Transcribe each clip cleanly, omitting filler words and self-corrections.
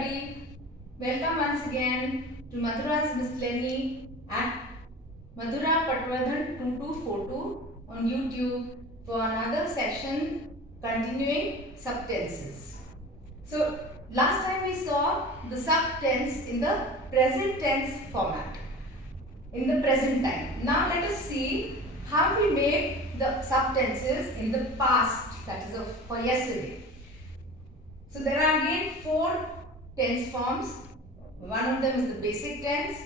everybody. Welcome once again to Madhura's Miscellany at Madhura Patwardhan 2242 on YouTube for another session continuing subtenses. So last time we saw the subtense in the present tense format, in the present time. Now let us see how we make the subtenses in the past, that is for yesterday. So there are again 4 tense forms. One of them is the basic tense,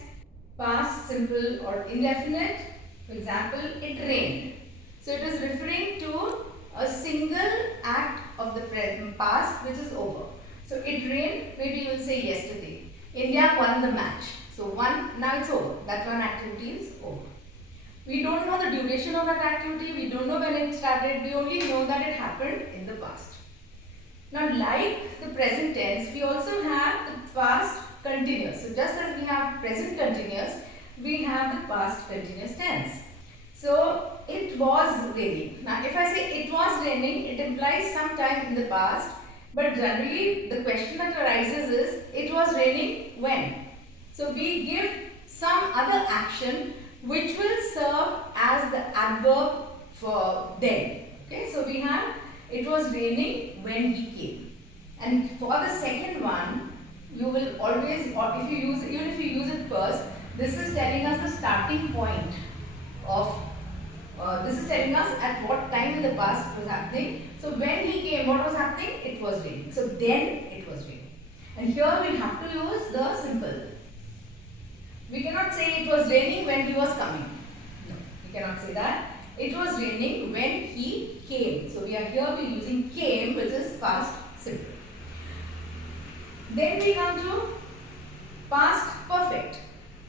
past, simple or indefinite. For example, it rained. So it is referring to a single act of the past which is over. So it rained, maybe you will say yesterday. India won the match. So now it's over. That one activity is over. We don't know the duration of that activity. We don't know when it started. We only know that it happened in the past. Now, like the present tense, we also have the past continuous. So, just as we have present continuous, we have the past continuous tense. So, it was raining. Now, if I say it was raining, it implies some time in the past. But generally, the question that arises is, it was raining when? So, we give some other action which will serve as the adverb for then. Okay, so we have it was raining when he came. And for the second one, you will always, or if you use, even if you use it first, this is telling us the starting point of, this is telling us at what time in the past it was happening. So when he came, what was happening? It was raining. So then it was raining. And here we have to use the simple. We cannot say it was raining when he was coming. No, we cannot say that. It was raining when he came. So we are here using came, which is past simple. Then we come to past perfect.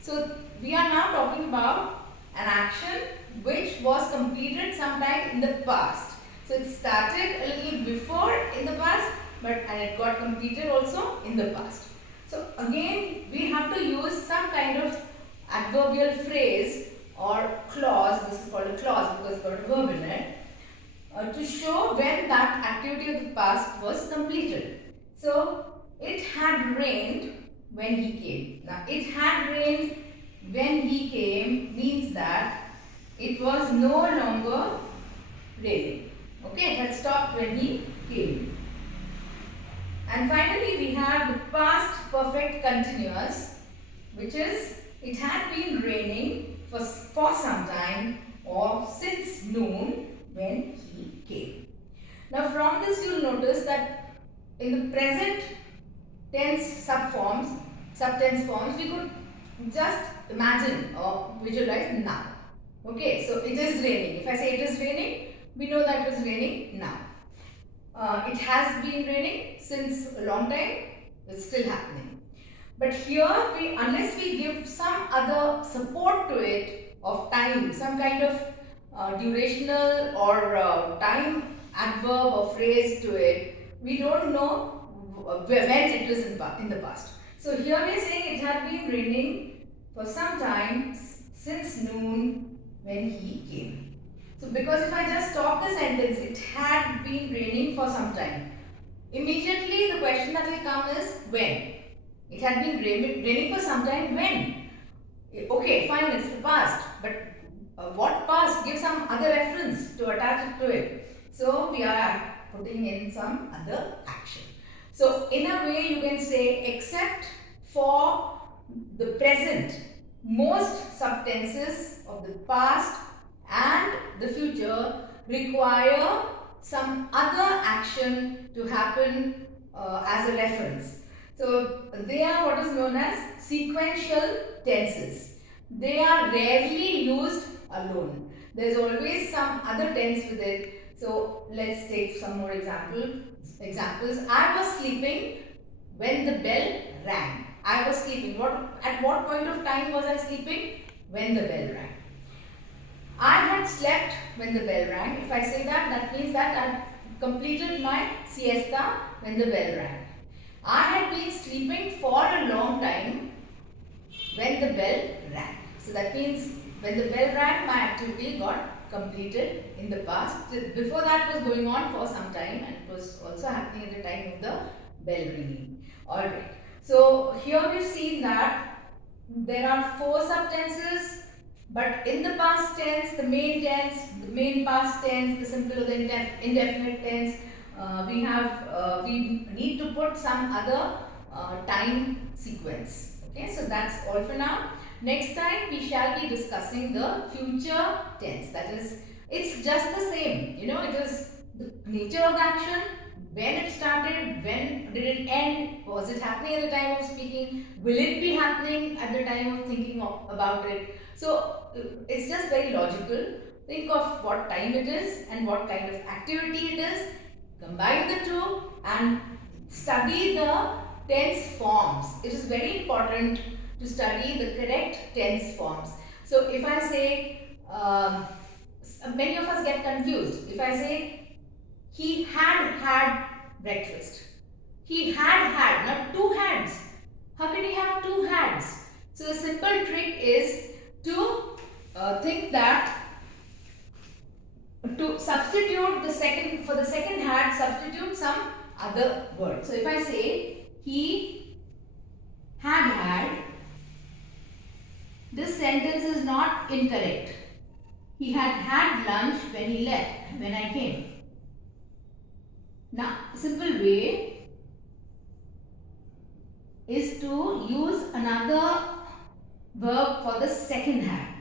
So we are now talking about an action which was completed sometime in the past. So it started a little before in the past, and it got completed also in the past. So again, we have to use some kind of adverbial phrase or clause, this is called a clause because it's got a verb in it, to show when that activity of the past was completed. So, it had rained when he came. Now, it had rained when he came means that it was no longer raining. Okay, it had stopped when he came. And finally, we have the past perfect continuous, which is it had been raining for some time or since noon when he came. Now from this you will notice that in the present tense subtense forms, we could just imagine or visualize now. Okay, so it is raining. If I say it is raining, we know that it is raining now. It has been raining since a long time, it's still happening. But here, unless we give some other support to it of time, some kind of durational or time adverb or phrase to it, we don't know when it is in the past. So here we are saying it had been raining for some time since noon when he came. So because if I just stop the sentence, it had been raining for some time. Immediately the question that will come is when? It had been raining for some time when? Okay, fine, it's the past. But what past? Give some other reference to attach it to it. So we are putting in some other action. So in a way you can say except for the present, most subtenses of the past and the future require some other action to happen as a reference. So they are what is known as sequential tenses. They are rarely used alone. There is always some other tense with it. So let's take some more examples. I was sleeping when the bell rang. I was sleeping. At what point of time was I sleeping? When the bell rang. I had slept when the bell rang. If I say that, that means that I completed my siesta when the bell rang. I had been sleeping for a long time when the bell rang. So that means when the bell rang, my activity got completed in the past. Before that was going on for some time and it was also happening at the time of the bell ringing. Alright. So here we've seen that there are 4 subtenses, but in the past tense, the main past tense, the simple or the indefinite tense, we need to put some other time sequence. Okay, so that's all for now. Next time we shall be discussing the future tense. That is, it's just the same. You know, it is the nature of the action, when it started, when did it end, was it happening at the time of speaking, will it be happening at the time of thinking about it. So it's just very logical. Think of what time it is and what kind of activity it is. Combine the two and study the tense forms. It is very important to study the correct tense forms. So if I say, many of us get confused. If I say, he had breakfast. He had, not 2 hands. How can he have 2 hands? So the simple trick is to think that to substitute the second, for the second hand, substitute some other word. So if I say he had, this sentence is not incorrect. He had lunch when he left, when I came. Now, simple way is to use another verb for the second had.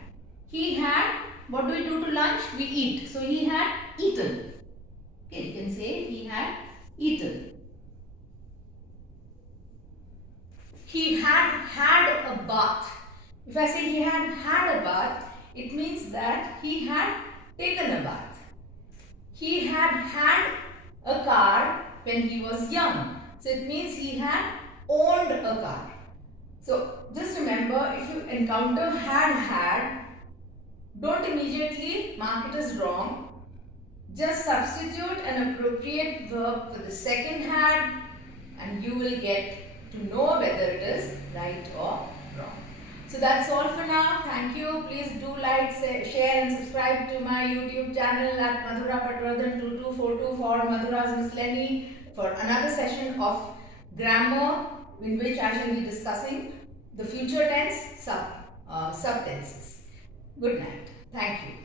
He had, what do we do to lunch? We eat. So, he had eaten. Okay, you can say he had eaten. He had a bath. If I say he had a bath, it means that he had taken a bath. He had a car when he was young. So it means he had owned a car. So just remember, if you encounter had, don't immediately mark it as wrong. Just substitute an appropriate verb for the second had and you will get to know whether it is right or wrong. So that's all for now. Thank you. Please do like, share and subscribe to my YouTube channel at Madhura Patwardhan 2242 for Madhura's Miscellany for another session of grammar in which I shall be discussing the future tense subtenses. Good night. Thank you.